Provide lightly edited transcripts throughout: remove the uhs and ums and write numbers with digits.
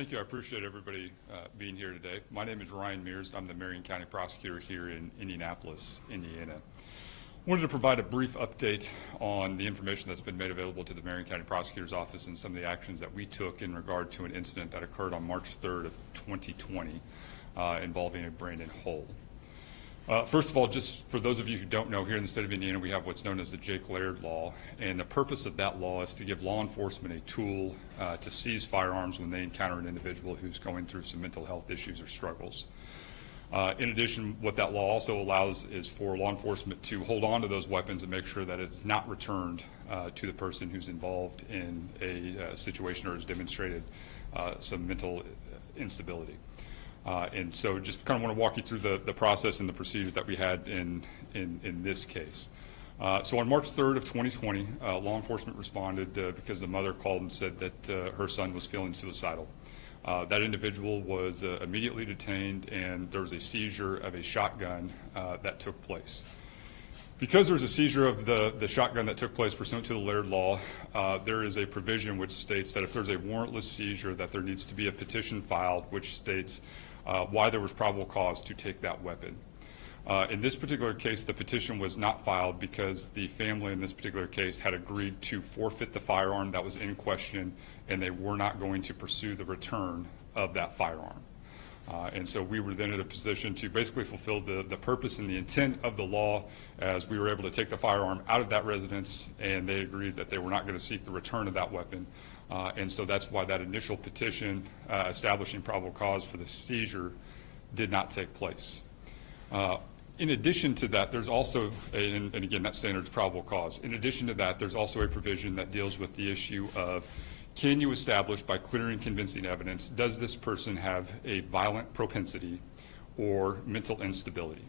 Thank you. I appreciate everybody being here today. My name is Ryan Mears. I'm the Marion County Prosecutor here in Indianapolis, Indiana. I wanted to provide a brief update on the information that's been made available to the Marion County Prosecutor's Office and some of the actions that we took in regard to an incident that occurred on March 3rd of 2020 involving a Brandon Hull. First of all, just for those of you who don't know, here in the state of Indiana, we have what's known as the Jake Laird Law, and the purpose of that law is to give law enforcement a tool to seize firearms when they encounter an individual who's going through some mental health issues or struggles. In addition, what that law also allows is for law enforcement to hold on to those weapons and make sure that it's not returned to the person who's involved in a situation or has demonstrated some mental instability. And so just kind of want to walk you through the process and the procedure that we had in this case. So on March 3rd of 2020, law enforcement responded because the mother called and said that her son was feeling suicidal. That individual was immediately detained, and there was a seizure of a shotgun that took place. Because there was a seizure of the shotgun that took place pursuant to the Laird Law, there is a provision which states that if there's a warrantless seizure, that there needs to be a petition filed which states why there was probable cause to take that weapon. In this particular case, the petition was not filed because the family in this particular case had agreed to forfeit the firearm that was in question, and they were not going to pursue the return of that firearm. And so we were then in a position to basically fulfill the purpose and the intent of the law, as we were able to take the firearm out of that residence, and they agreed that they were not going to seek the return of that weapon. And so that's why that initial petition establishing probable cause for the seizure did not take place. In addition to that, there's also, and again, that standard is probable cause. In addition to that, there's also a provision that deals with the issue of, can you establish by clear and convincing evidence, does this person have a violent propensity or mental instability?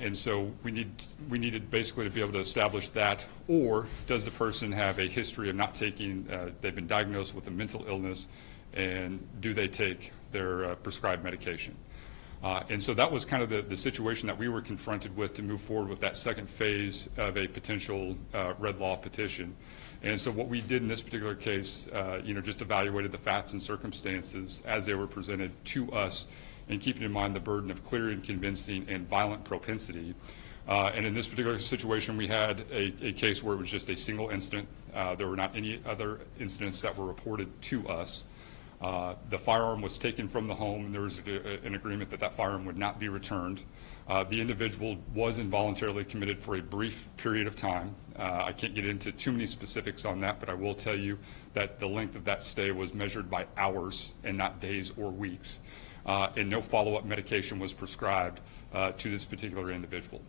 And so we needed basically to be able to establish that, or does the person have a history of not taking, they've been diagnosed with a mental illness, and do they take their prescribed medication? And so that was kind of the situation that we were confronted with to move forward with that second phase of a potential red law petition. And so what we did in this particular case, just evaluated the facts and circumstances as they were presented to us, and keeping in mind the burden of clear and convincing and violent propensity. And in this particular situation, we had a case where it was just a single incident. There were not any other incidents that were reported to us. The firearm was taken from the home, and there was an agreement that that firearm would not be returned. The individual was involuntarily committed for a brief period of time. I can't get into too many specifics on that, but I will tell you that the length of that stay was measured by hours and not days or weeks. And no follow-up medication was prescribed to this particular individual.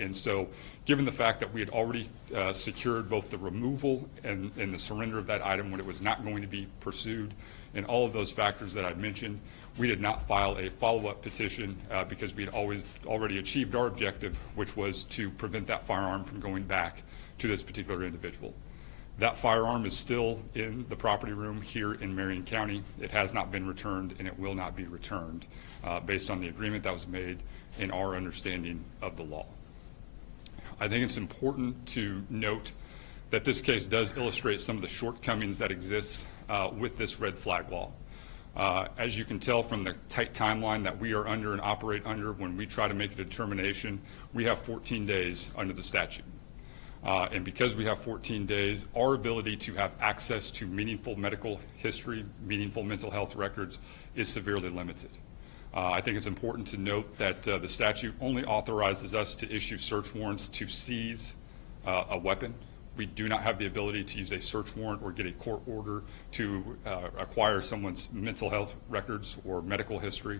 And so given the fact that we had already secured both the removal and the surrender of that item when it was not going to be pursued, and all of those factors that I mentioned, we did not file a follow-up petition because we had already achieved our objective, which was to prevent that firearm from going back to this particular individual. That firearm is still in the property room here in Marion County. It has not been returned, and it will not be returned based on the agreement that was made and our understanding of the law. I think it's important to note that this case does illustrate some of the shortcomings that exist with this red flag law. As you can tell from the tight timeline that we are under and operate under, when we try to make a determination, we have 14 days under the statute. And because we have 14 days, our ability to have access to meaningful medical history, meaningful mental health records is severely limited. I think it's important to note that the statute only authorizes us to issue search warrants to seize a weapon. We do not have the ability to use a search warrant or get a court order to acquire someone's mental health records or medical history,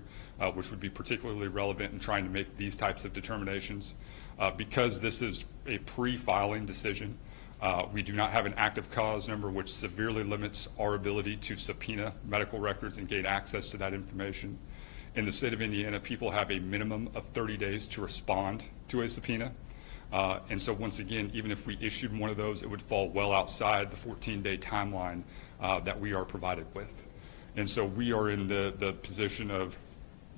which would be particularly relevant in trying to make these types of determinations. Because this is a pre-filing decision, we do not have an active cause number, which severely limits our ability to subpoena medical records and gain access to that information. In the state of Indiana, people have a minimum of 30 days to respond to a subpoena. And so once again, even if we issued one of those, it would fall well outside the 14-day timeline that we are provided with. And so we are in the position of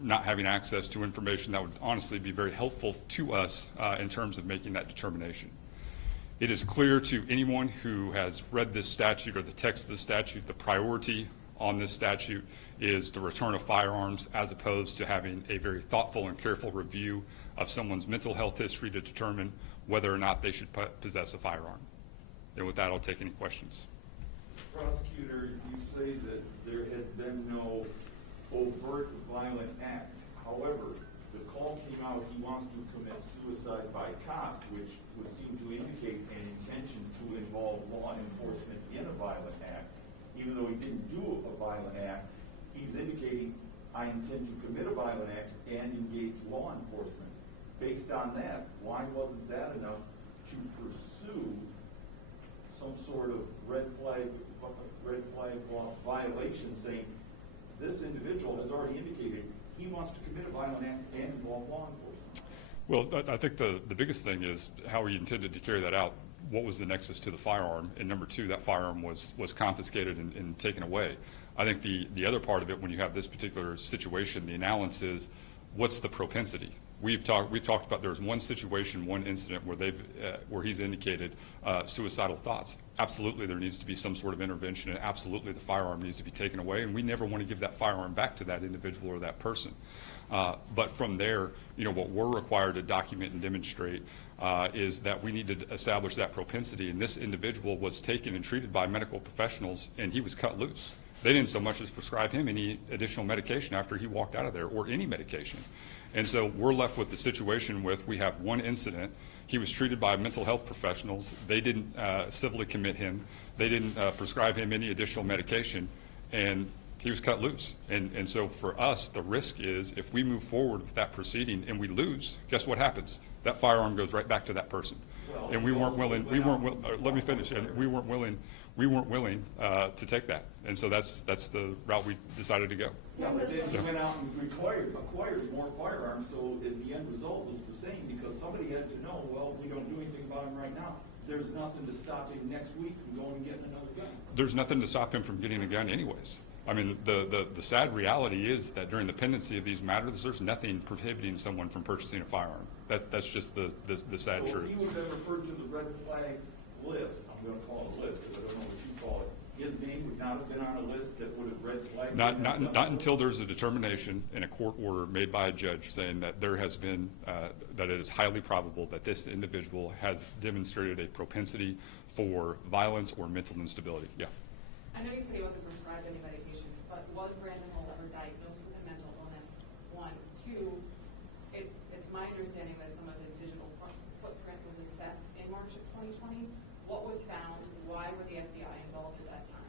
not having access to information that would honestly be very helpful to us in terms of making that determination. It is clear to anyone who has read this statute or the text of the statute the priority on this statute is the return of firearms, as opposed to having a very thoughtful and careful review of someone's mental health history to determine whether or not they should possess a firearm. And with that, I'll take any questions. Prosecutor, you say that there had been no overt violent act. However, the call came out he wants to commit suicide by cop, which would seem to indicate an intention to involve law enforcement in a violent act. Even though he didn't do a violent act, he's indicating, I intend to commit a violent act and engage law enforcement. Based on that, why wasn't that enough to pursue some sort of red flag law violation, saying this individual has already indicated he wants to commit a violent act and involve law enforcement? Well, I think the biggest thing is how he intended to carry that out. What was the nexus to the firearm? And number two, that firearm was confiscated and taken away. I think the other part of it, when you have this particular situation, the analysis is, what's the propensity? We've talked about there's one situation, one incident where he's indicated suicidal thoughts. Absolutely, there needs to be some sort of intervention, and absolutely the firearm needs to be taken away, and we never want to give that firearm back to that individual or that person. But from there, what we're required to document and demonstrate is that we need to establish that propensity, and this individual was taken and treated by medical professionals, and he was cut loose. They didn't so much as prescribe him any additional medication after he walked out of there, or any medication. And so we're left with the situation with, we have one incident. He was treated by mental health professionals. They didn't civilly commit him. They didn't prescribe him any additional medication, and he was cut loose. And so for us, the risk is, if we move forward with that proceeding and we lose, guess what happens? That firearm goes right back to that person. Well, and we weren't willing, let me finish, and we weren't willing to take that. And so that's the route we decided to go. Yeah, but then he went out and acquired more firearms, so the end result was the same, because somebody had to know, well, if we don't do anything about him right now, there's nothing to stop him next week from going and getting another gun. There's nothing to stop him from getting a gun anyways. I mean, the sad reality is that during the pendency of these matters, there's nothing prohibiting someone from purchasing a firearm. That's just the sad truth. So he would have been referred to the red flag list. I'm going to call it a list because I don't know what you call it. His name would not have been on a list that would have red flagged. Not until there's a determination in a court order made by a judge saying that there has been that it is highly probable that this individual has demonstrated a propensity for violence or mental instability. Yeah. I know you said he wasn't prescribed any medications, but was Brandon Hull ever diagnosed with a mental illness? One. Two, it's my understanding that some of his digital footprint was assessed in March of 2020. What was found? Why were the FBI involved at that time?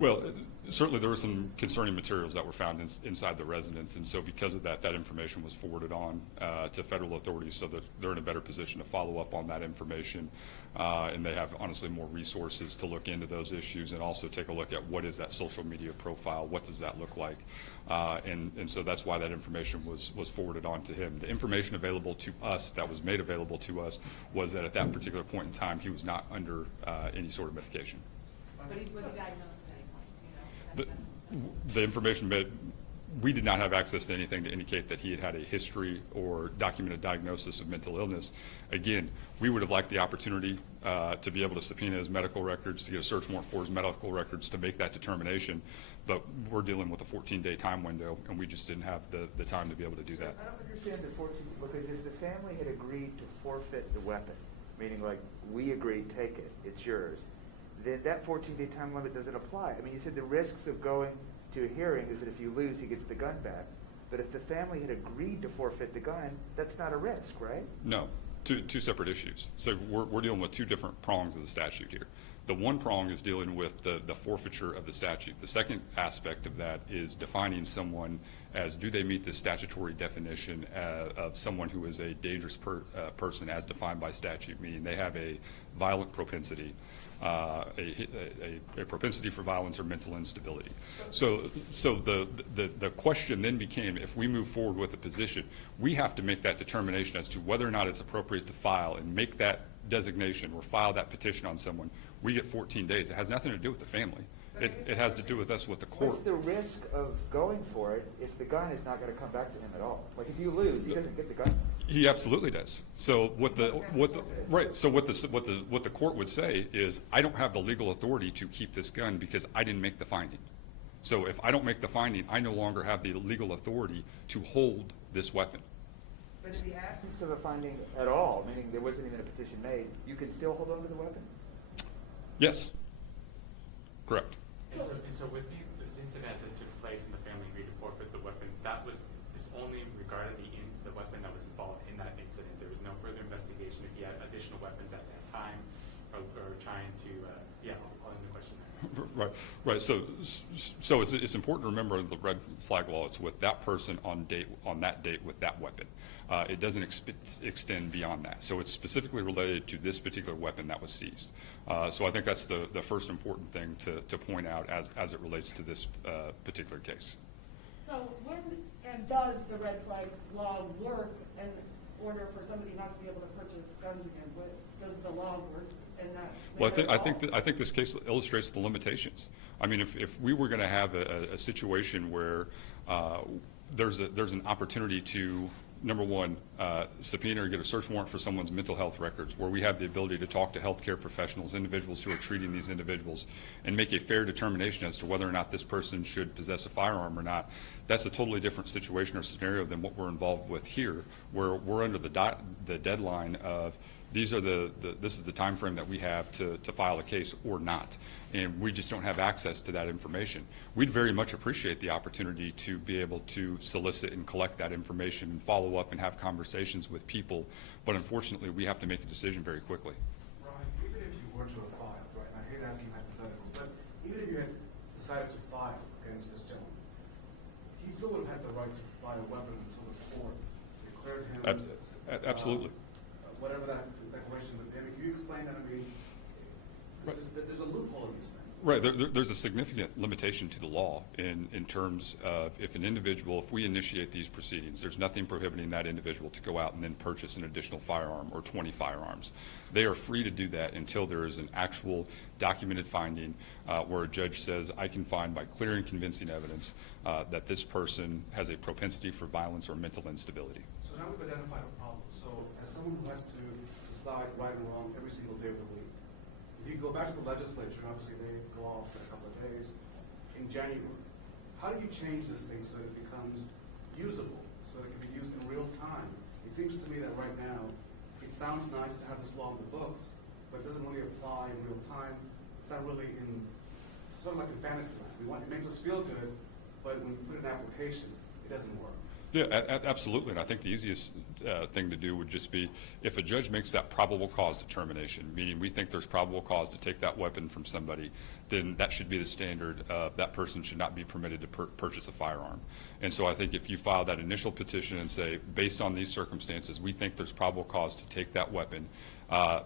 Well, certainly there were some concerning materials that were found inside the residence, and so because of that, that information was forwarded on to federal authorities so that they're in a better position to follow up on that information, and they have honestly more resources to look into those issues and also take a look at what is that social media profile, what does that look like, and so that's why that information was forwarded on to him. The information available to us, that was made available to us, was that at that particular point in time he was not under any sort of medication. But was he diagnosed at any point? Do you know? The information, we did not have access to anything to indicate that he had a history or documented diagnosis of mental illness. Again, we would have liked the opportunity to be able to subpoena his medical records, to get a search warrant for his medical records to make that determination, but we're dealing with a 14-day time window, and we just didn't have the time to be able to do that. I don't understand the 14, because if the family had agreed to forfeit the weapon, meaning like, we agreed, take it, it's yours, then that 14-day time limit doesn't apply. I mean, you said the risks of going to a hearing is that if you lose, he gets the gun back. But if the family had agreed to forfeit the gun, that's not a risk, right? No, two separate issues. So we're dealing with two different prongs of the statute here. The one prong is dealing with the forfeiture of the statute. The second aspect of that is defining someone as, do they meet the statutory definition of someone who is a dangerous person as defined by statute, meaning they have a violent propensity, a propensity for violence or mental instability. So the question then became, if we move forward with a position, we have to make that determination as to whether or not it's appropriate to file and make that designation or file that petition on someone. We get 14 days. It has nothing to do with the family. It has to do with us with the court. What's the risk of going for it if the gun is not going to come back to him at all? Like, if you lose, he doesn't get the gun. He absolutely does. So what the court would say is, I don't have the legal authority to keep this gun because I didn't make the finding. So if I don't make the finding, I no longer have the legal authority to hold this weapon. But in the absence of a finding at all, meaning there wasn't even a petition made, you can still hold on to the weapon? Yes. Correct. And so with this incident as it took place and the family agreed to forfeit the weapon, that was this only regarding the weapon that was involved in that incident. There was no further investigation if he had additional weapons at that time or trying to, I'll end the question there. Right. So it's important to remember the red flag law. It's with that person on that date with that weapon. It doesn't extend beyond that. So it's specifically related to this particular weapon that was seized. So I think that's the first important thing to point out as it relates to this particular case. So when and does the red flag law work in order for somebody not to be able to purchase guns again? Does the law work in that? Well, I think this case illustrates the limitations. I mean, if we were going to have a situation where there's an opportunity to, number one, subpoena or get a search warrant for someone's mental health records, where we have the ability to talk to healthcare professionals, individuals who are treating these individuals, and make a fair determination as to whether or not this person should possess a firearm or not. That's a totally different situation or scenario than what we're involved with here, where we're under the deadline of this is the time frame that we have to file a case or not, and we just don't have access to that information. We'd very much appreciate the opportunity to be able to solicit and collect that information and follow up and have conversations with people, but unfortunately we have to make a decision very quickly. Ron, even if you were to have filed, right, and I hate asking hypotheticals, but even if you had decided to file against this gentleman, he still would have had the right to buy a weapon until the court declared him Absolutely. whatever that declaration would be. I mean, can you explain that? I mean, there's a loophole in this thing. Right. There's a significant limitation to the law in terms of if we initiate these proceedings, there's nothing prohibiting that individual to go out and then purchase an additional firearm or 20 firearms. They are free to do that until there is an actual documented finding where a judge says, I can find by clear and convincing evidence that this person has a propensity for violence or mental instability. So now we've identified a problem. So as someone who has to decide right and wrong every single day of the week, if you go back to the legislature, and obviously they go off in a couple of days, in January, how do you change this thing so that it becomes usable, so that it can be used in real time? It seems to me that right now, it sounds nice to have this law in the books, but it doesn't really apply in real time. It's not really it's sort of like in fantasy land. It makes us feel good, but when we put it in application, it doesn't work. Yeah, absolutely. And I think the easiest thing to do would just be if a judge makes that probable cause determination, meaning we think there's probable cause to take that weapon from somebody, then that should be the standard. That person should not be permitted to purchase a firearm. And so I think if you file that initial petition and say, based on these circumstances, we think there's probable cause to take that weapon,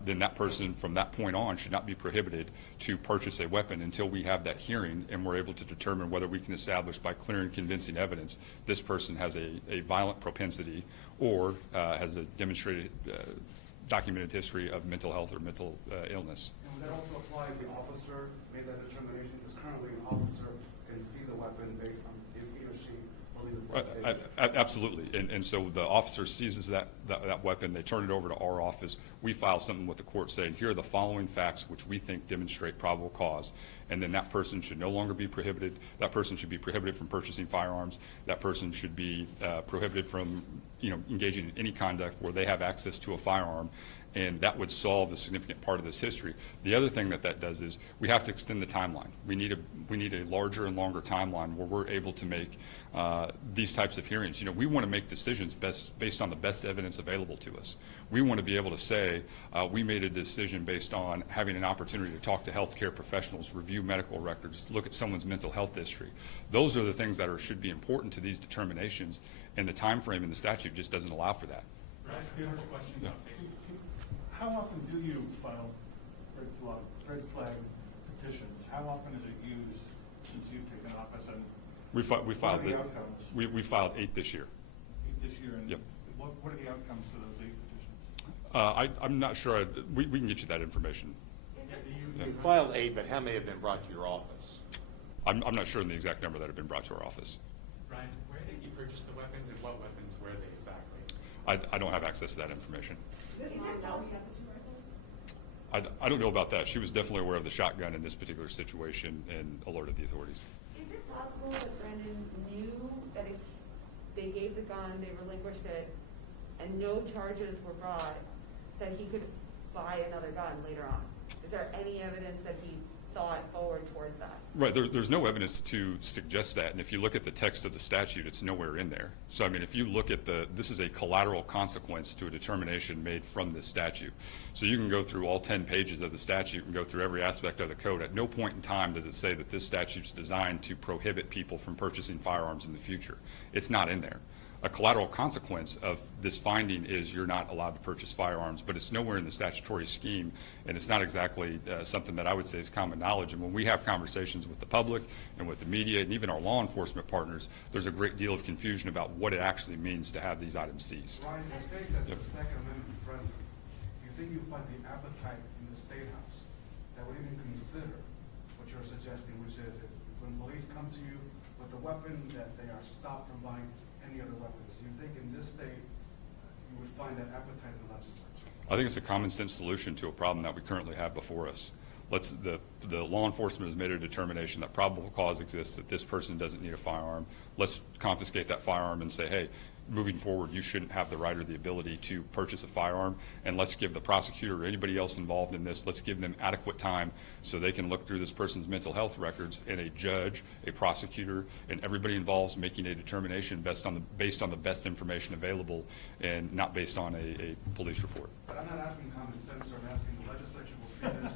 then that person from that point on should not be prohibited to purchase a weapon until we have that hearing and we're able to determine whether we can establish by clear and convincing evidence this person has a violent propensity or has a demonstrated documented history of mental health or mental illness. And would that also apply if the officer made that determination? Because currently an officer can seize a weapon based on if he or she believes it's Absolutely. And so the officer seizes that weapon, they turn it over to our office, we file something with the court saying, here are the following facts which we think demonstrate probable cause, and then that person should no longer be prohibited. That person should be prohibited from purchasing firearms. That person should be prohibited from engaging in any conduct where they have access to a firearm, and that would solve a significant part of this history. The other thing that does is we have to extend the timeline. We need a larger and longer timeline where we're able to make these types of hearings. We want to make decisions based on the best evidence available to us. We want to be able to say we made a decision based on having an opportunity to talk to healthcare professionals, review medical records, look at someone's mental health history. Those are the things that should be important to these determinations, and the time frame in the statute just doesn't allow for that. Right. A couple questions. Yeah. How often do you file red flag petitions? How often is it used since you've taken office? And We filed what are the outcomes? We filed 8 this year. 8 this year, and Yep. what are the outcomes to those 8 petitions? I'm not sure. We can get you that information. You filed 8, but how many have been brought to your office? I'm not sure on the exact number that have been brought to our office. Ryan, where did you purchase the weapons and what weapons were they exactly? I don't have access to that information. Does mom know we have the 2 rifles? I don't know about that. She was definitely aware of the shotgun in this particular situation and alerted the authorities. Is it possible that Brandon knew that if they gave the gun, they relinquished it, and no charges were brought, that he could buy another gun later on? Is there any evidence that he thought forward towards that? Right, there's no evidence to suggest that, and if you look at the text of the statute, it's nowhere in there. So, I mean, if you look at this is a collateral consequence to a determination made from this statute. So you can go through all 10 pages of the statute and go through every aspect of the code. At no point in time does it say that this statute's designed to prohibit people from purchasing firearms in the future. It's not in there. A collateral consequence of this finding is you're not allowed to purchase firearms, but it's nowhere in the statutory scheme, and it's not exactly something that I would say is common knowledge. And when we have conversations with the public and with the media and even our law enforcement partners, there's a great deal of confusion about what it actually means to have these items seized. Ryan, the state that's the Second Amendment friendly, you think you find the appetite in the State House that would even consider what you're suggesting, which is that when police come to you with a weapon, that they are stopped from buying any other weapons? You think in this state you would find that appetite in the legislature? I think it's a common sense solution to a problem that we currently have before us. The law enforcement has made a determination that probable cause exists that this person doesn't need a firearm. Let's confiscate that firearm and say, hey, moving forward, you shouldn't have the right or the ability to purchase a firearm, and let's give the prosecutor or anybody else involved in this, let's give them adequate time so they can look through this person's mental health records, and a judge, a prosecutor, and everybody involved making a determination based on the best information available and not based on a police report. But I'm not asking common sense, or I'm asking the legislature will see this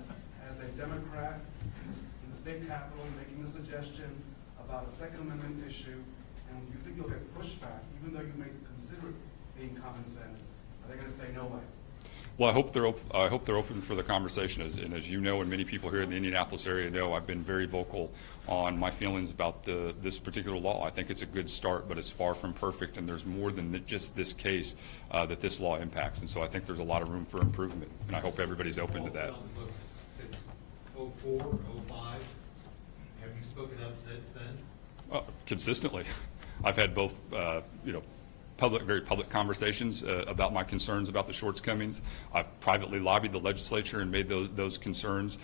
as a Democrat in the state capitol making a suggestion about a Second Amendment issue, and you think you'll get pushback, even though you may consider it being common sense. Are they going to say no way? Well, I hope they're open for the conversation. And as you know, and many people here in the Indianapolis area know, I've been very vocal on my feelings about this particular law. I think it's a good start, but it's far from perfect, and there's more than just this case that this law impacts. And so I think there's a lot of room for improvement, and I hope everybody's open to that. Since 04, 05, have you spoken up since then? Consistently. I've had both, very public conversations about my concerns about the shortcomings. I've privately lobbied the legislature and made those concerns.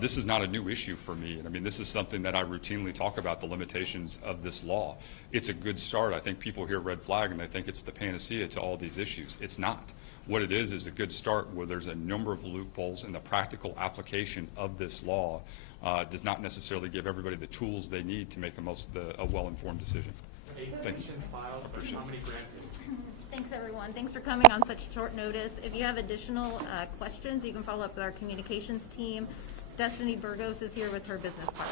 This is not a new issue for me. And I mean, this is something that I routinely talk about, the limitations of this law. It's a good start. I think people hear red flag and they think it's the panacea to all these issues. It's not. What it is a good start where there's a number of loopholes, and the practical application of this law does not necessarily give everybody the tools they need to make a well-informed decision. Thank you. Filed, but how many granted? Thanks, everyone. Thanks for coming on such short notice. If you have additional questions, you can follow up with our communications team. Destiny Burgos is here with her business card.